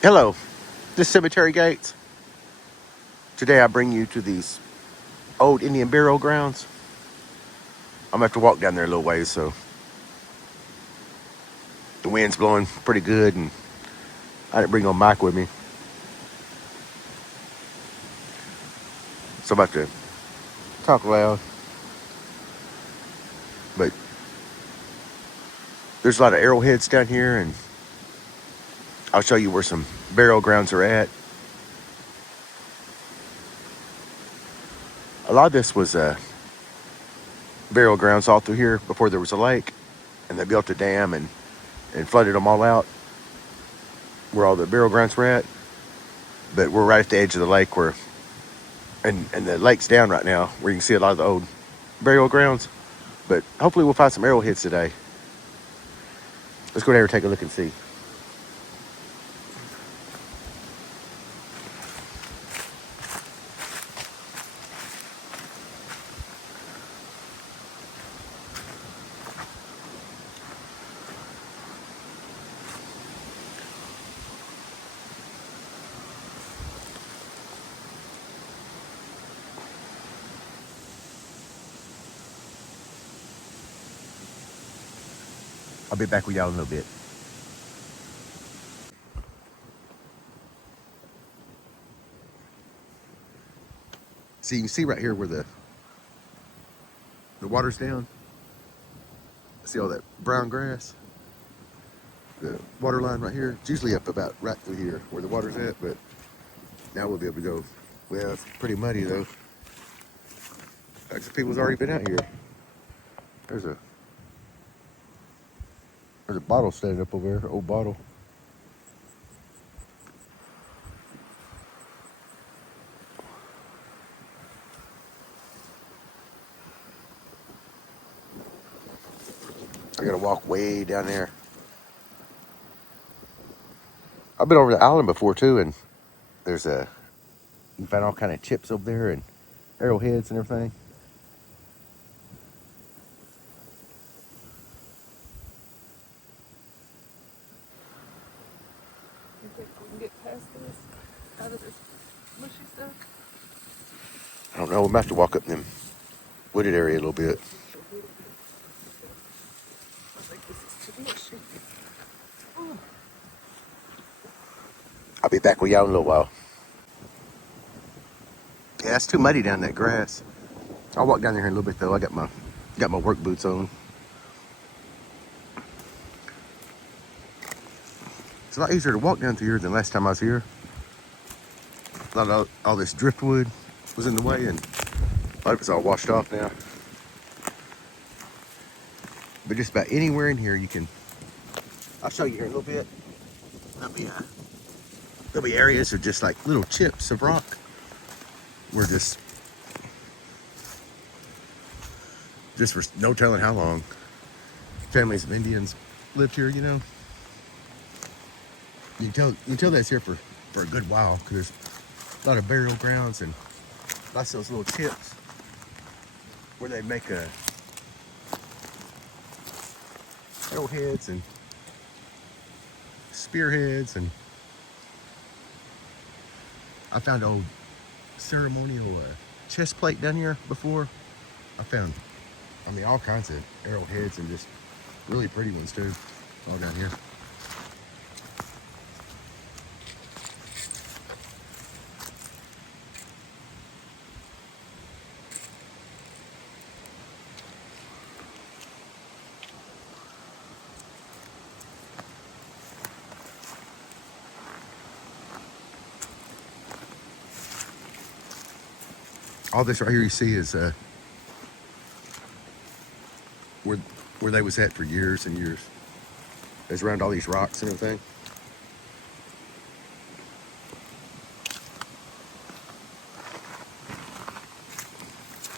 Hello, this is Cemetery Gates. Today I bring you to these old Indian burial grounds. I'm gonna have to walk down there a little ways, so the wind's blowing pretty good, and I didn't bring no mic with me, so I'm about to talk loud. But there's a lot of arrowheads down here, and I'll show you where some burial grounds are at. A lot of this was burial grounds all through here before there was a lake, and they built a dam and flooded them all out where all the burial grounds were at. But we're right at the edge of the lake where, and the lake's down right now, where you can see a lot of the old burial grounds. But hopefully we'll find some arrowheads today. Let's go down here and take a look and see. I'll be back with y'all in a little bit. So you can see right here where the water's down. See all that brown grass? The water line right here. It's usually up about right through here where the water's at, but now we'll be able to go. Well, it's pretty muddy though. Like some people's already been out here. There's a bottle standing up over there, old bottle. I gotta walk way down there. I've been over the island before too, and there's you find all kind of chips over there and arrowheads and everything. You think we can get past this? Out of this mushy stuff? I don't know. We're about to walk up in them wooded area a little bit. I think this is too mushy. I'll be back with y'all in a little while. Yeah, it's too muddy down that grass. I'll walk down there in a little bit though. I got my work boots on. It's a lot easier to walk down through here than last time I was here. A lot of all this driftwood was in the way, and a lot of it's all washed off now. But just about anywhere in here you can. I'll show you here in a little bit. There'll be areas of just like little chips of rock. We're just for no telling how long families of Indians lived here. You know, you can tell that's here for a good while because there's a lot of burial grounds and lots of those little chips where they make arrowheads and spearheads, and I found old ceremonial chest plate down here before. I found, all kinds of arrowheads and just really pretty ones too, all down here. All this right here you see is where they was at for years and years. It's around all these rocks and everything.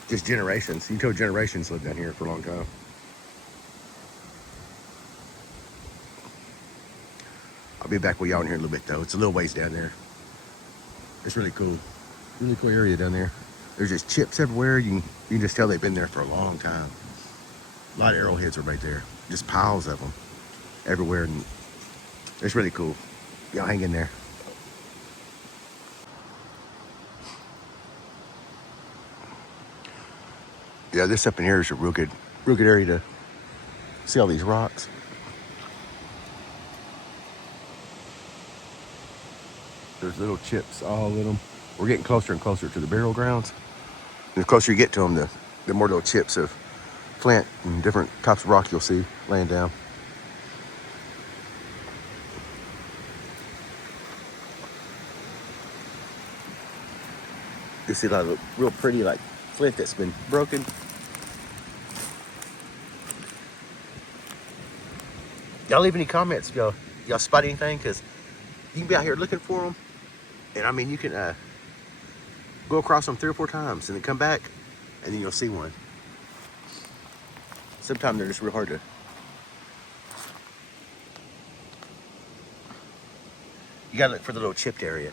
Just generations. You can tell generations lived down here for a long time. I'll be back with y'all in here in a little bit though. It's a little ways down there. It's really cool. Really cool area down there. There's just chips everywhere. You can just tell they've been there for a long time. A lot of arrowheads are right there. Just piles of them everywhere, and it's really cool. Y'all hang in there. Yeah, this up in here is a real good area to see all these rocks. There's little chips all in them. We're getting closer and closer to the burial grounds. And the closer you get to them, the more little chips of flint and different types of rock you'll see laying down. You see a lot of real pretty like flint that's been broken. Y'all leave any comments if y'all spot anything, because you can be out here looking for them. And I mean, you can go across them 3 or 4 times and then come back and then you'll see one. Sometimes they're just real hard to. You gotta look for the little chipped area.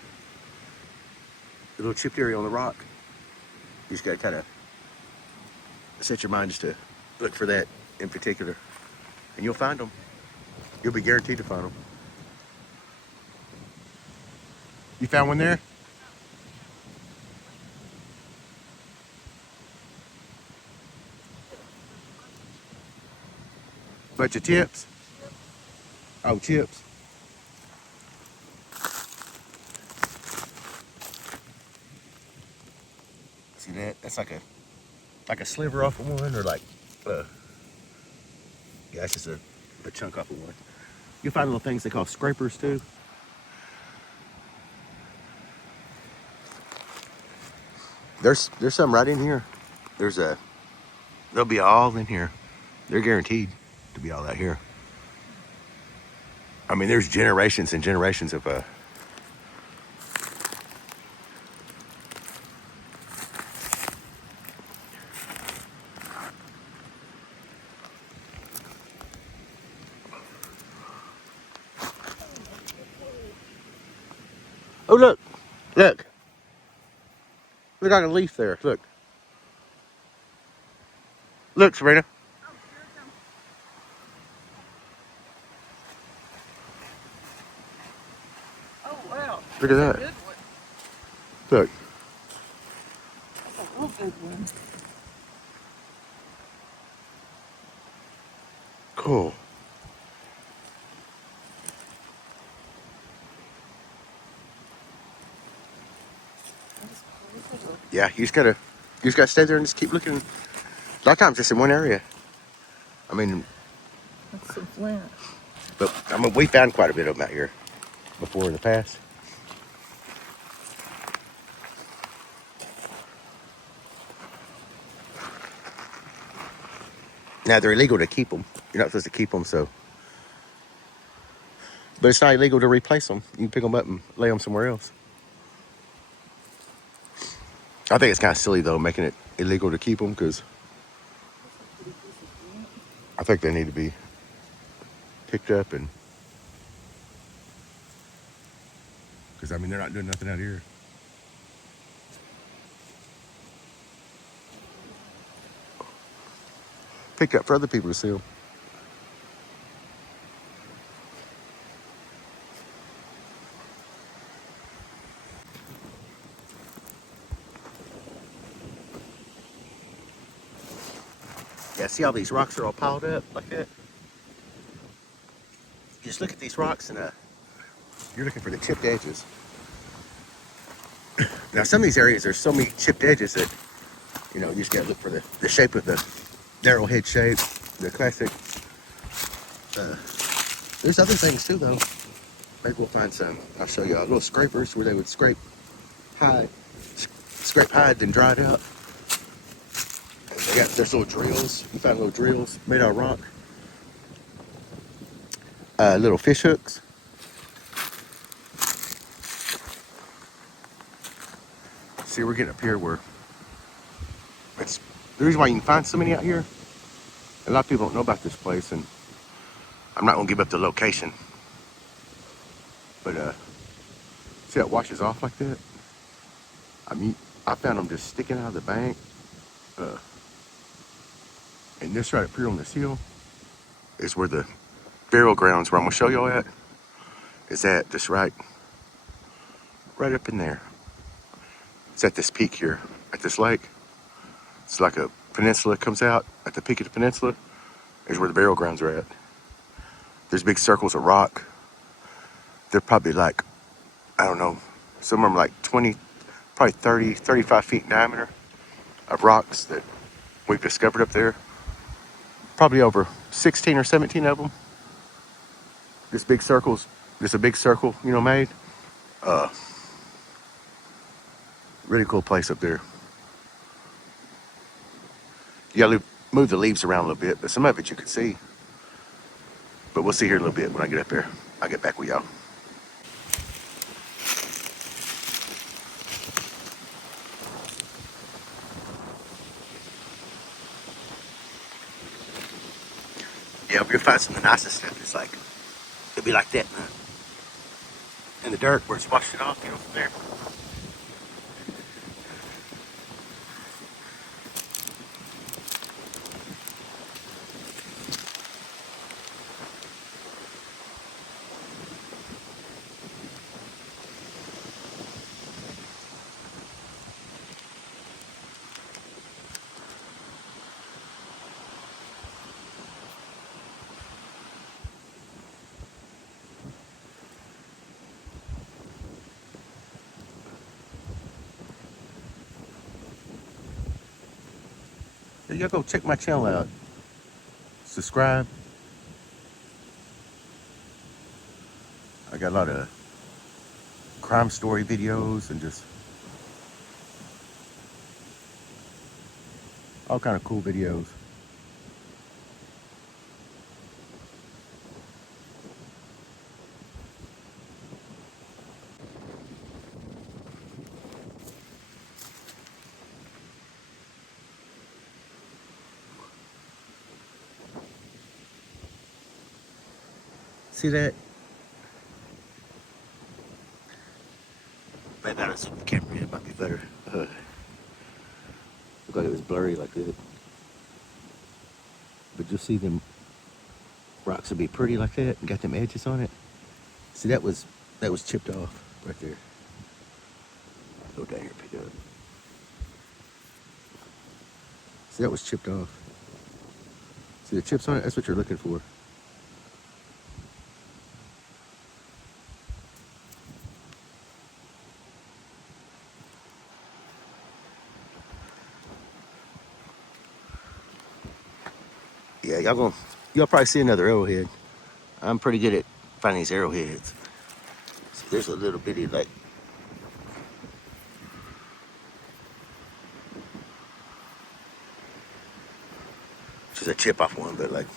The little chipped area on the rock. You just gotta kind of set your mind just to look for that in particular. And you'll find them. You'll be guaranteed to find them. You found one there? Bunch of tips? Oh, chips. See that? That's like a sliver off of one, or like, uh, yeah, it's just a chunk off of one. You'll find little things they call scrapers too. There's some right in here. They'll be all in here. They're guaranteed to be all out here. I mean, there's generations and generations of Oh, look, look like a leaf there. Look, Serena. Oh wow, Look at that's a that. good one. Look, That's a real good one. cool. That's crazy. Yeah, you just gotta stay there and just keep looking. A lot of times, it's in one area. I mean, That's some flint. but I mean, we found quite a bit of them out here before in the past. Now they're illegal to keep them. You're not supposed to keep them, so. But it's not illegal to replace them. You can pick them up and lay them somewhere else. I think it's kind of silly though, making it illegal to keep them, because That's a pretty piece of flint. I think they need to be picked up, and because I mean they're not doing nothing out here. Picked up for other people to see them. Yeah, see how these rocks are all piled up like that? You just look at these rocks and you're looking for the chipped edges. Now some of these areas there's so many chipped edges that you just gotta look for the shape of the narrow head shape, the classic. Uh, there's other things too though. Maybe we'll find some. I'll show you little scrapers where they would hide, scrape hide, then dry it out. And they got there's little drills. You find little drills made out of rock. Little fish hooks. See, we're getting up here where it's the reason why you can find so many out here. A lot of people don't know about this place, and I'm not gonna give up the location. But see how it washes off like that? I mean, I found them just sticking out of the bank. Uh, and this right up here on this hill is where the burial grounds where I'm gonna show y'all at is at this right up in there. It's at this peak here at this lake. It's like a peninsula comes out, at the peak of the peninsula, is where the burial grounds are at. There's big circles of rock. They're probably like, I don't know, some of them like 20, probably 30, 35 feet in diameter of rocks that we've discovered up there. Probably over 16 or 17 of them. This big circles, just a big circle, made. Uh, Really cool place up there. You gotta move the leaves around a little bit, but some of it you can see. But we'll see here in a little bit when I get up there. I'll get back with y'all. Yeah, we'll find some of the nicest stuff. It's like, it'll be like that in the dirt where it's washed it off, from there. So y'all go check my channel out. Subscribe. I got a lot of crime story videos and just all kind of cool videos. See that? Maybe I don't zoom the camera in. It might be better. Looked like it was blurry like that. But you'll see them rocks will be pretty like that and got them edges on it. See, that was chipped off right there. Go down here and pick it up. See, that was chipped off. See the chips on it? That's what you're looking for. Yeah, y'all probably see another arrowhead. I'm pretty good at finding these arrowheads. See, there's a little bitty like, just a chip off one, but like,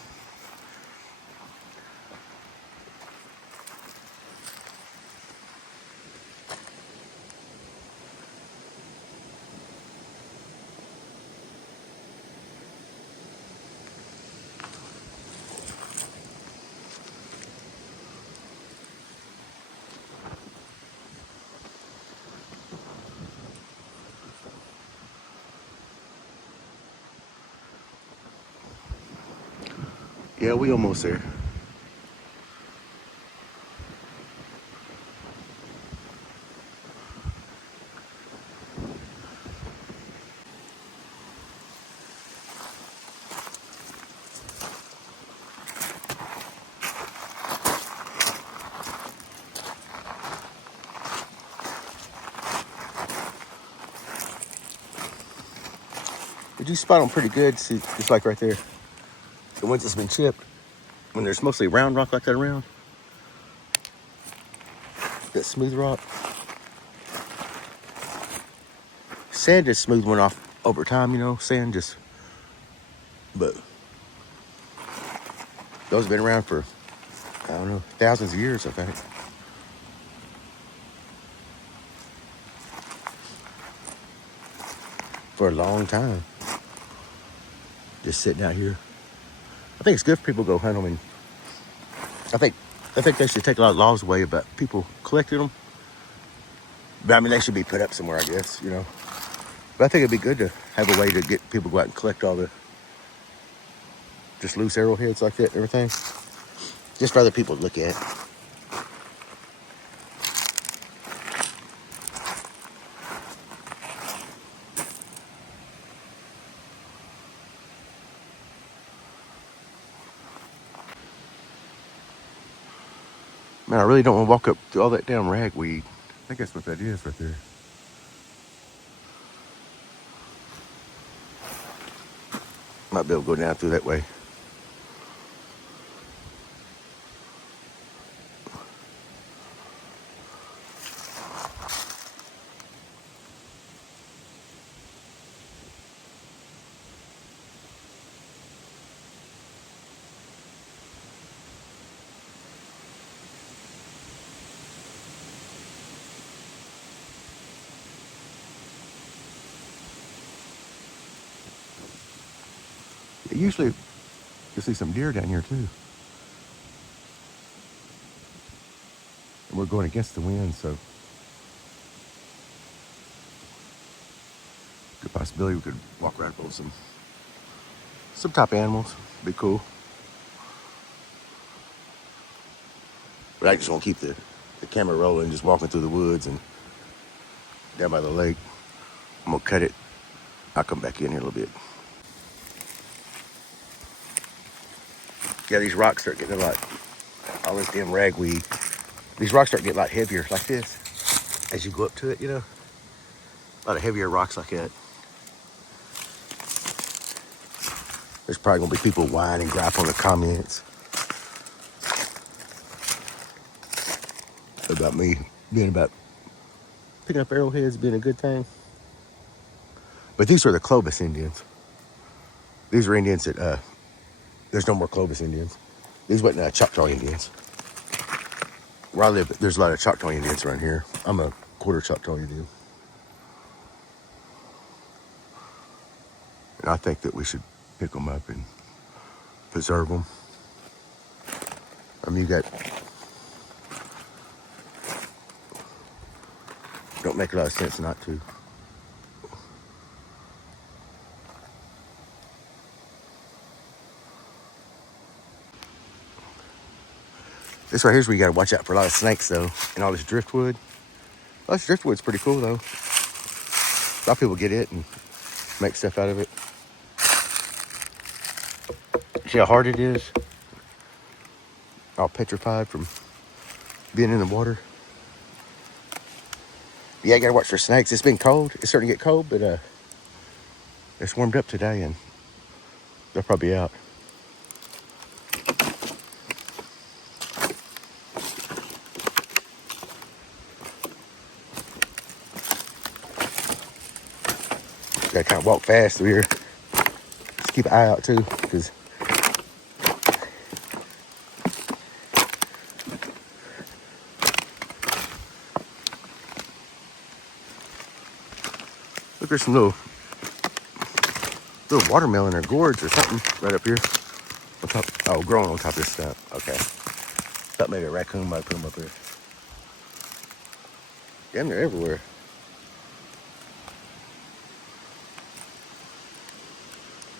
yeah, we almost there. But you spot them pretty good. See, just like right there. The ones that's been chipped, when there's mostly round rock like that around, that smooth rock. Sand just smooth one off over time, sand just, but those have been around for, I don't know, thousands of years, I think. For a long time. Just sitting out here. I think it's good for people to go hunt them, and I think they should take a lot of laws away about people collecting them. But I mean, they should be put up somewhere, I guess. But I think it'd be good to have a way to get people to go out and collect all the just loose arrowheads like that and everything. Just for other people to look at. Man, I really don't want to walk up through all that damn ragweed. I think that's what that is right there. Might be able to go down through that way. Usually you'll see some deer down here too. And we're going against the wind, so good possibility we could walk right over some top animals. Be cool. But I just want to keep the camera rolling, just walking through the woods and down by the lake. I'm gonna cut it. I'll come back in here a little bit. Yeah, these rocks start getting a lot, all this damn ragweed. These rocks start getting a lot heavier like this as you go up to it, you know. A lot of heavier rocks like that. There's probably gonna be people whine and gripe on the comments about me being about picking up arrowheads being a good thing. But these are the Clovis Indians. These are Indians that, there's no more Clovis Indians. These weren't Choctaw Indians. Where I live, there's a lot of Choctaw Indians around here. I'm a quarter Choctaw Indian. And I think that we should pick them up and preserve them. I mean, don't make a lot of sense not to. This right here's where you gotta watch out for a lot of snakes though, and all this driftwood. Well, this driftwood's pretty cool though. A lot of people get it and make stuff out of it. See how hard it is? All petrified from being in the water. Yeah, you gotta watch for snakes. It's been cold. It's starting to get cold, but it's warmed up today and they're probably out. Gotta kind of walk fast through here. Just keep an eye out too, because look, there's some little watermelon or gourds or something right up here. On top, oh, growing on top of this stuff. Okay. Thought maybe a raccoon might put them up here. Damn, they're everywhere.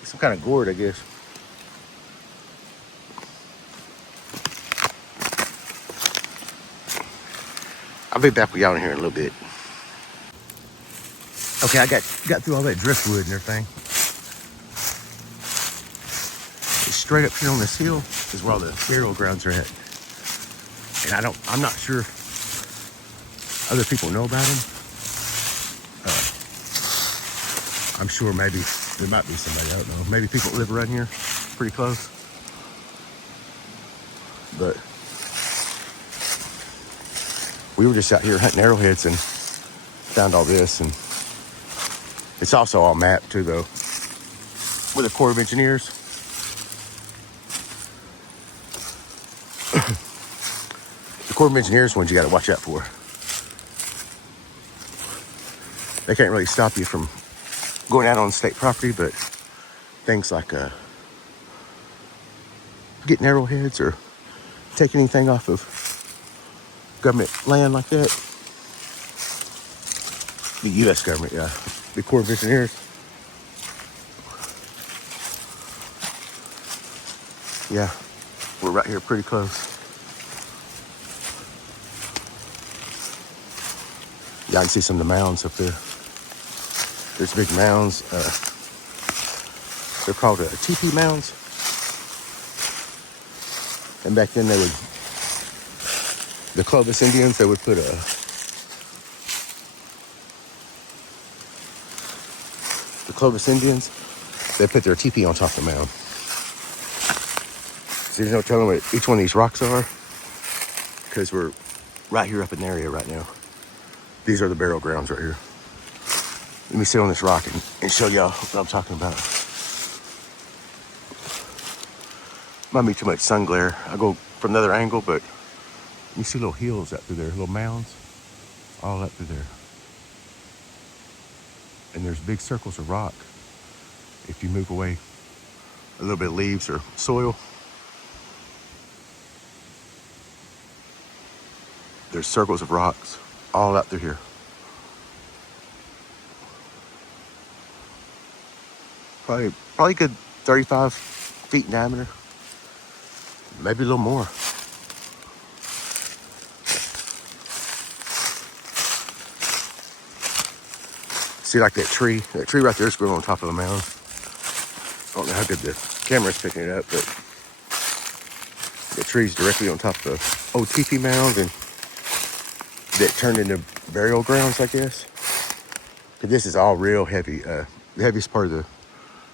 Some kind of gourd, I guess. I'll be back with y'all in here in a little bit. Okay, I got through all that driftwood and everything. It's straight up here on this hill is where all the burial grounds are at. And I'm not sure if other people know about them. I'm sure maybe there might be somebody, I don't know. Maybe people that live around here pretty close. But we were just out here hunting arrowheads and found all this. And it's also all mapped too, though, with the Corps of Engineers. The Corps of Engineers ones you got to watch out for. They can't really stop you from going out on state property, but things like getting arrowheads or taking anything off of government land like that. The U.S. government, yeah. The Corps of Engineers. Yeah, we're right here pretty close. Yeah, I can see some of the mounds up there. There's big mounds. They're called teepee mounds. And back then they would The Clovis Indians, they would put the Clovis Indians, they put their teepee on top of the mound. So there's no telling what each one of these rocks are, because we're right here up in the area right now. These are the burial grounds right here. Let me sit on this rock and show y'all what I'm talking about. Might be too much sun glare. I go from another angle, but you see little hills out through there, little mounds, all up through there. And there's big circles of rock. If you move away a little bit of leaves or soil, there's circles of rocks all out through here. Probably good 35 feet in diameter, maybe a little more. See, like that tree right there is growing on top of the mound. I don't know how good the camera's picking it up, but the tree's directly on top of the old teepee mound, and that turned into burial grounds, I guess. But this is all real heavy. The heaviest part of the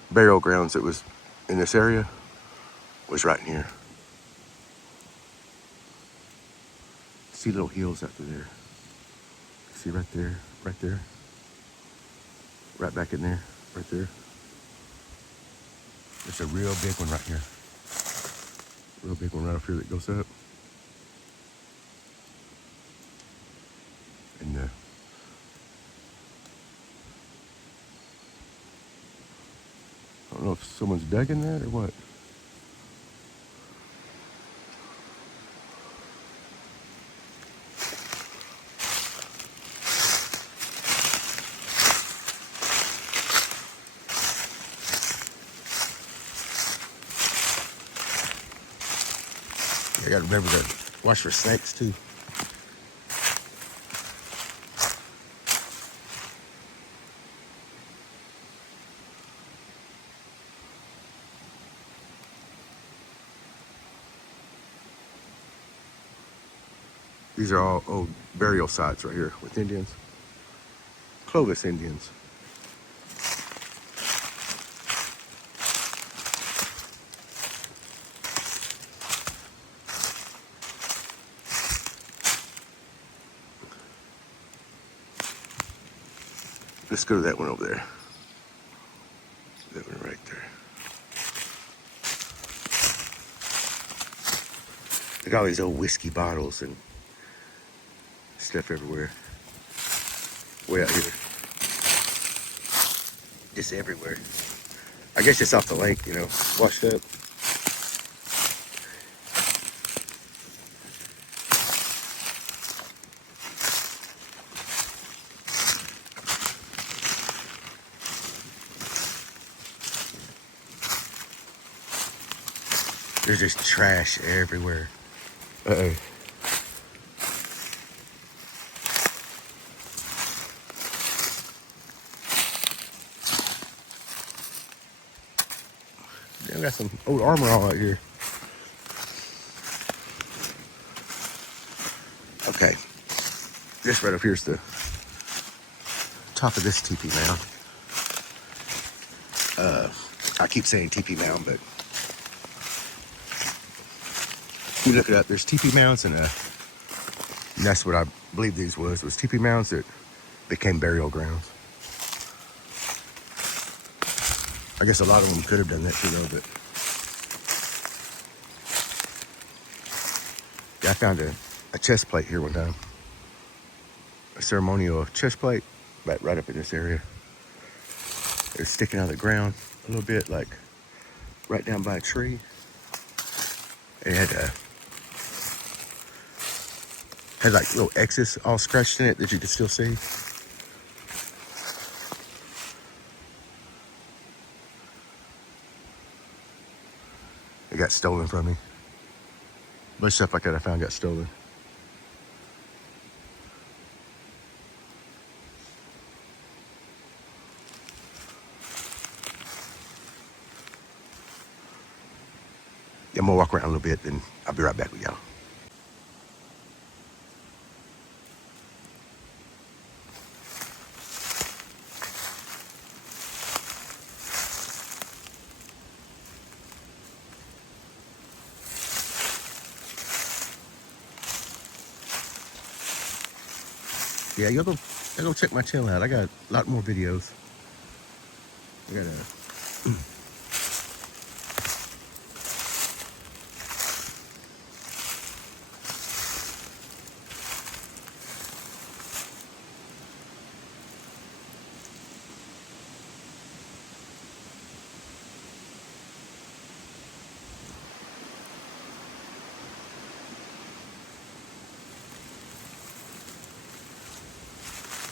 burial grounds that was in this area was right in here. See little hills out through there. See right there, right back in there, right there. There's a real big one right here. Real big one right up here that goes up. And I don't know if someone's dug in that or what. I gotta remember to watch for snakes too. These are all old burial sites right here with Indians. Clovis Indians. Let's go to that one over there. That one right there. Look at all these old whiskey bottles and stuff everywhere. Way out here. Just everywhere. I guess just off the lake, you know, washed up. There's just trash everywhere. Uh-oh. I got some old armor all out here. Okay. This right up here's the top of this teepee mound. I keep saying teepee mound, but you look it up. There's teepee mounds, and that's what I believe these was teepee mounds that became burial grounds. I guess a lot of them could have done that too, though. But yeah, I found a chest plate here one time, a ceremonial chest plate, right up in this area. It was sticking out of the ground a little bit, like right down by a tree. It had like little X's all scratched in it that you could still see. It got stolen from me. A bunch of stuff like that I found got stolen. I'm gonna walk around a little bit, and I'll be right back with y'all. Yeah, y'all go check my channel out. I got a lot more videos. I got a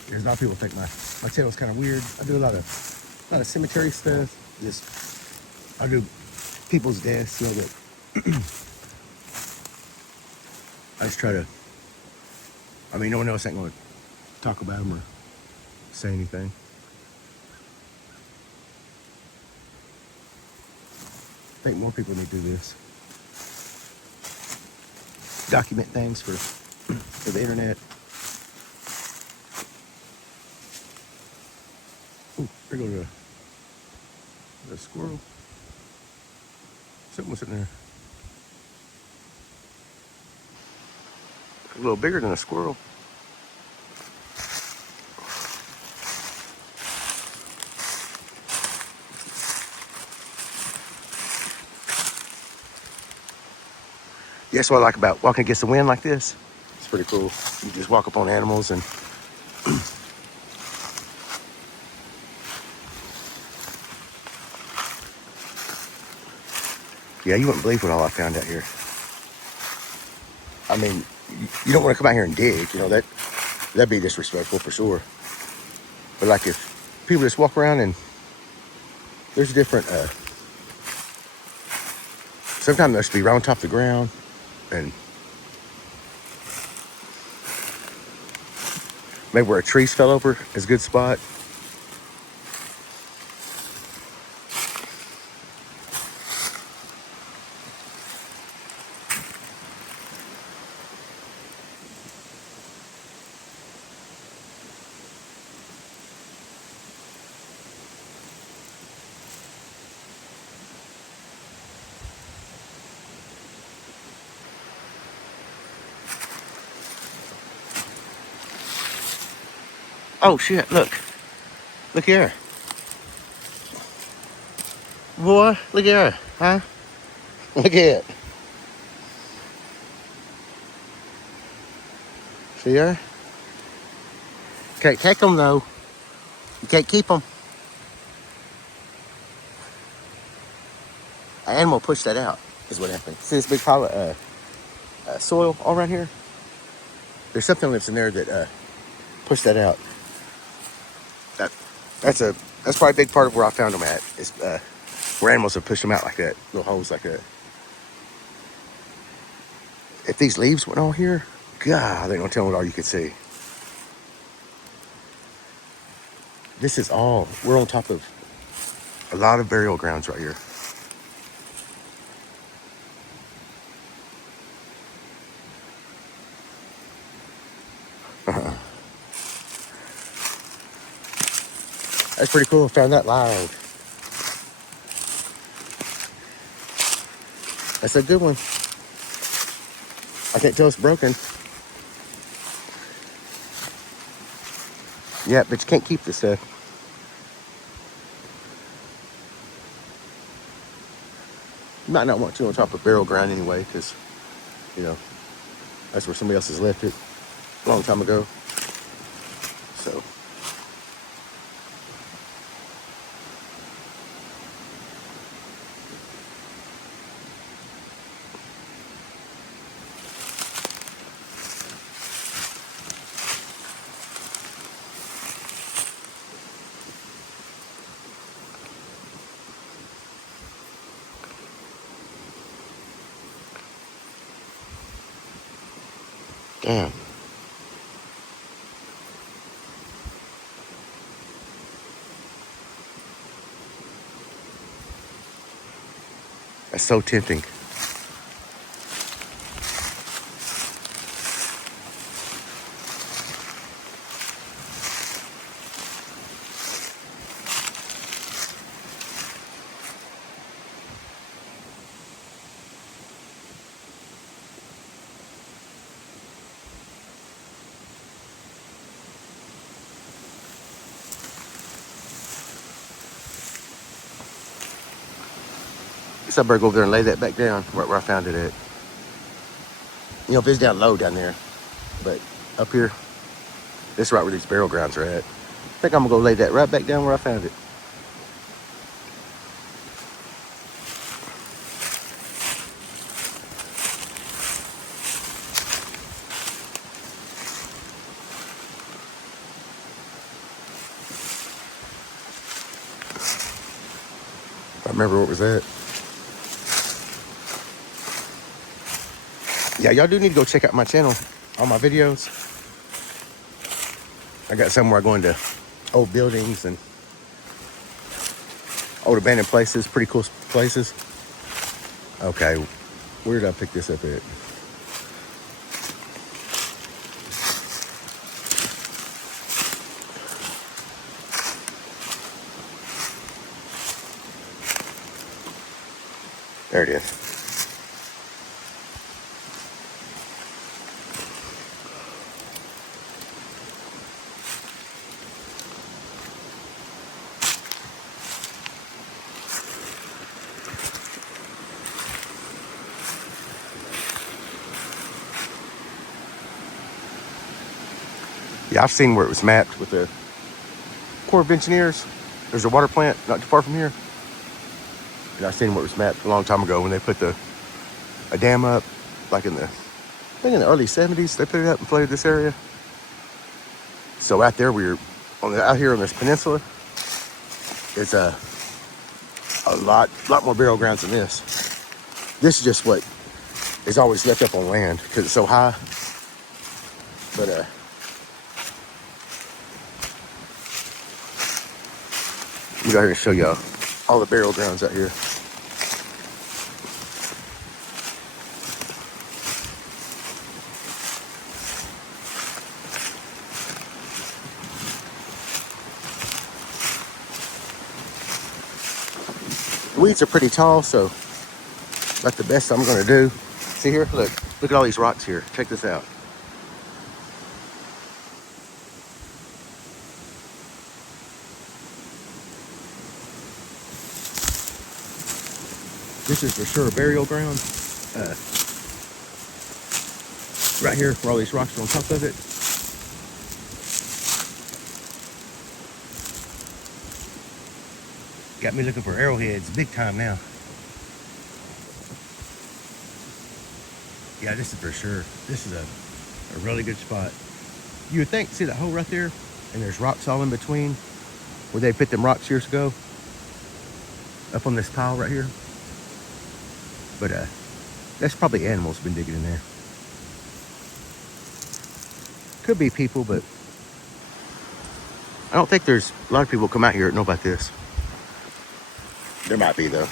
There's a lot of people think my channel's kind of weird. I do a lot of cemetery stuff. Just I do people's deaths, you know, that I just try to. I mean, no one else ain't gonna talk about them or say anything. I think more people need to do this. Document things for the internet. Ooh, there goes a squirrel. Something was sitting there. A little bigger than a squirrel. Yeah, that's what I like about walking against the wind like this. It's pretty cool. You just walk up on animals and yeah, you wouldn't believe what all I found out here. I mean, you don't want to come out here and dig, you know, that'd be disrespectful for sure. But like if people just walk around and there's different, sometimes there's be right on top of the ground and maybe where a trees fell over is a good spot. Oh shit, look here. Boy, look here, huh? Look at it. See there? Can't take them though. You can't keep them. An animal pushed that out, is what happened. See this big pile of soil all around here? There's something that's in there that pushed that out. That that's a that's probably a big part of where I found them at. Is where animals have pushed them out like that, little holes like that. If these leaves went all here, God, they don't tell me what all you could see. This is all we're on top of a lot of burial grounds right here. That's pretty cool. Found that live. That's a good one. I can't tell it's broken. Yeah, but you can't keep this stuff. You might not want to on top of burial ground anyway, because, you know, that's where somebody else has left it a long time ago. So, damn. That's so tempting. So I better go over there and lay that back down right where I found it at. You know, if it's down low down there, but up here, this is right where these burial grounds are at. I think I'm gonna go lay that right back down where I found it. If I remember what was that. Yeah, y'all do need to go check out my channel, all my videos. I got somewhere I go into old buildings and old abandoned places, pretty cool places. Okay, where did I pick this up at? There it is. Yeah, I've seen where it was mapped with the Corps of Engineers. There's a water plant not too far from here. And I've seen where it was mapped a long time ago when they put a dam up, like I think in the early 70s, they put it up and flooded this area. So out there, out here on this peninsula, it's a lot more burial grounds than this. This is just what is always left up on land because it's so high. But I'm go here and show y'all all the burial grounds out here. The weeds are pretty tall, so that's the best I'm gonna do. See here, look at all these rocks here. Check this out. This is for sure a burial ground. Right here, where all these rocks are on top of it. Got me looking for arrowheads big time now. Yeah, this is for sure. This is a really good spot. You would think, see that hole right there? And there's rocks all in between where they put them rocks years ago. Up on this pile right here. But that's probably animals been digging in there. Could be people, but I don't think there's a lot of people come out here that know about this. There might be though.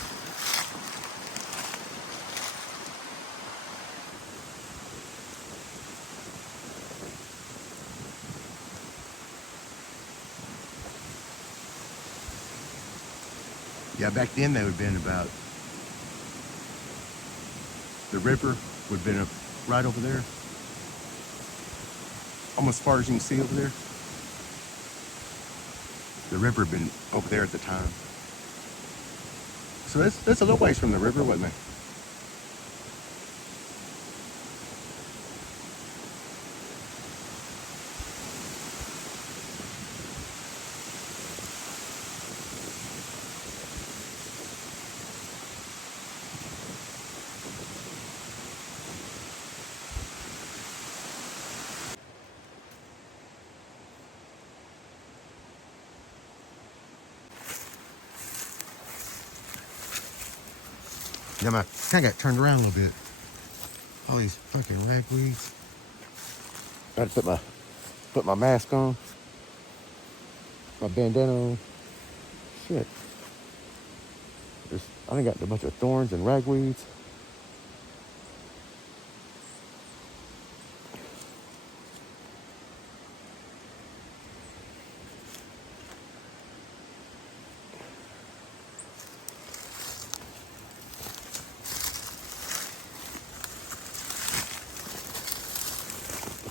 Yeah, back then they would have been about, the river would have been up right over there. Almost as far as you can see over there. The river had been over there at the time. So that's a little ways from the river, wasn't it? Yeah, my kind of got turned around a little bit. All these fucking ragweeds. I had to put my mask on, my bandana on. Shit. I done got a bunch of thorns and ragweeds.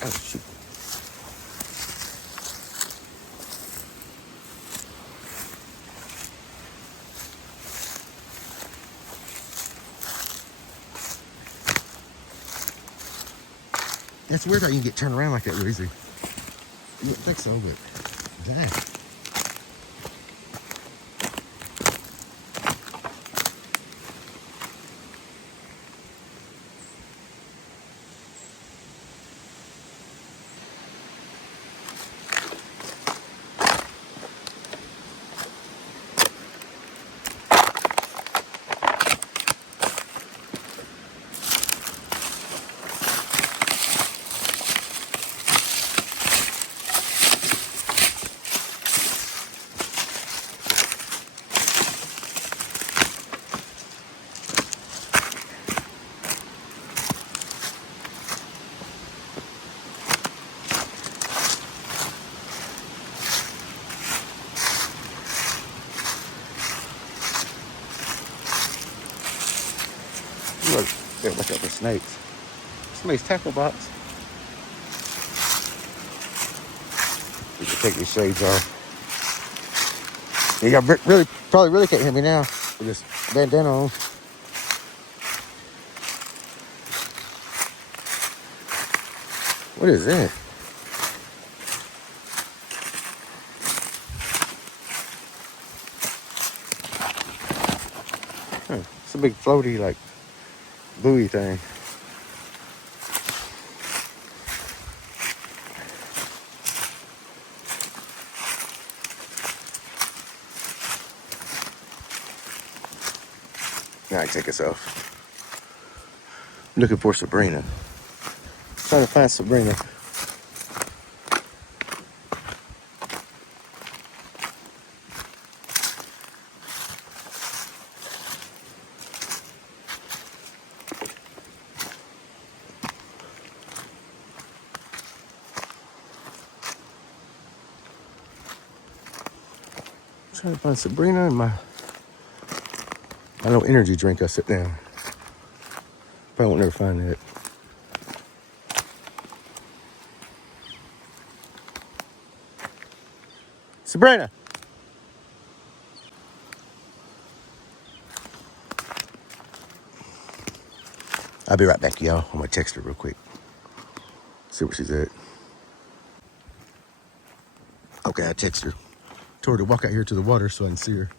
Oh shoot. That's weird how you can get turned around like that real easy. You wouldn't think so, but dang. Look, yeah, watch out for snakes. Somebody's tackle box. You can take these shades off. You got really, probably really can't hear me now with this bandana on. What is that? Huh, it's a big floaty, like, buoy thing. Now I take us off. Looking for Sabrina. Trying to find Sabrina. Trying to find Sabrina and my know energy drink I sit down. Probably won't never find that. Sabrina! I'll be right back, y'all. I'm gonna text her real quick. See where she's at. Okay, I text her. Told her to walk out here to the water so I can see her.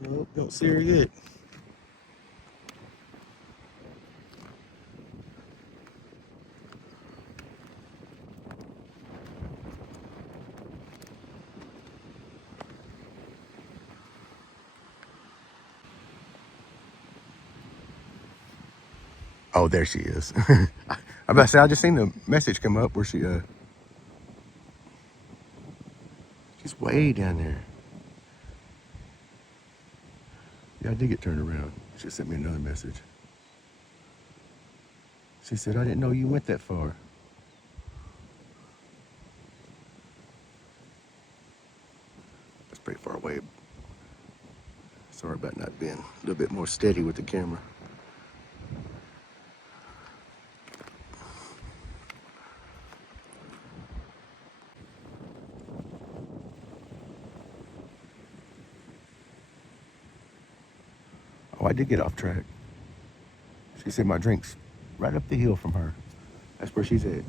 Nope, don't see her yet. Oh, there she is. I'm about to say, I just seen the message come up where she's way down there. Yeah, I did get turned around. She sent me another message. She said, I didn't know you went that far. That's pretty far away. Sorry about not being a little bit more steady with the camera. Oh, I did get off track. She said my drink's right up the hill from her. That's where she's at.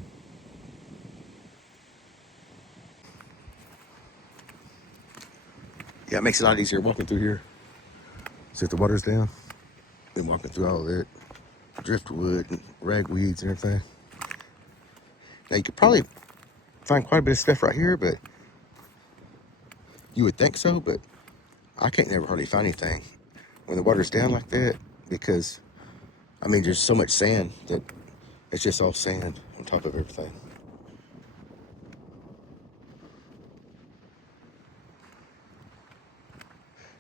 Yeah, it makes it a lot easier walking through here. See if the water's down. Been walking through all of that. Driftwood and ragweeds and everything. Now you could probably find quite a bit of stuff right here, but you would think so, but I can't never hardly find anything when the water's down like that because, I mean, there's so much sand that it's just all sand on top of everything.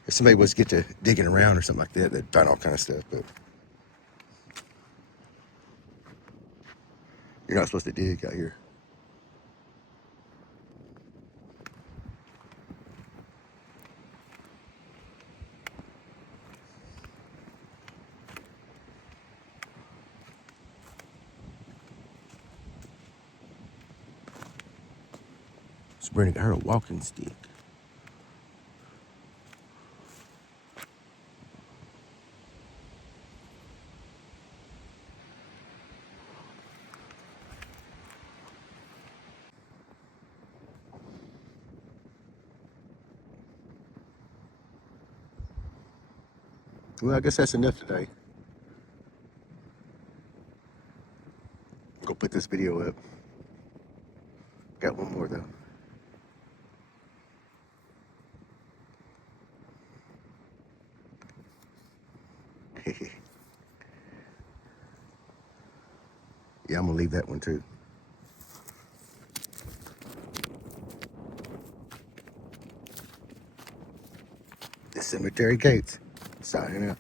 If somebody was to get to digging around or something like that, they'd find all kind of stuff, but you're not supposed to dig out here. Sabrina got her a walking stick. Well, I guess that's enough today. Go put this video up. Got one more though. Yeah, I'm gonna leave that one too. The cemetery gates. Signing out.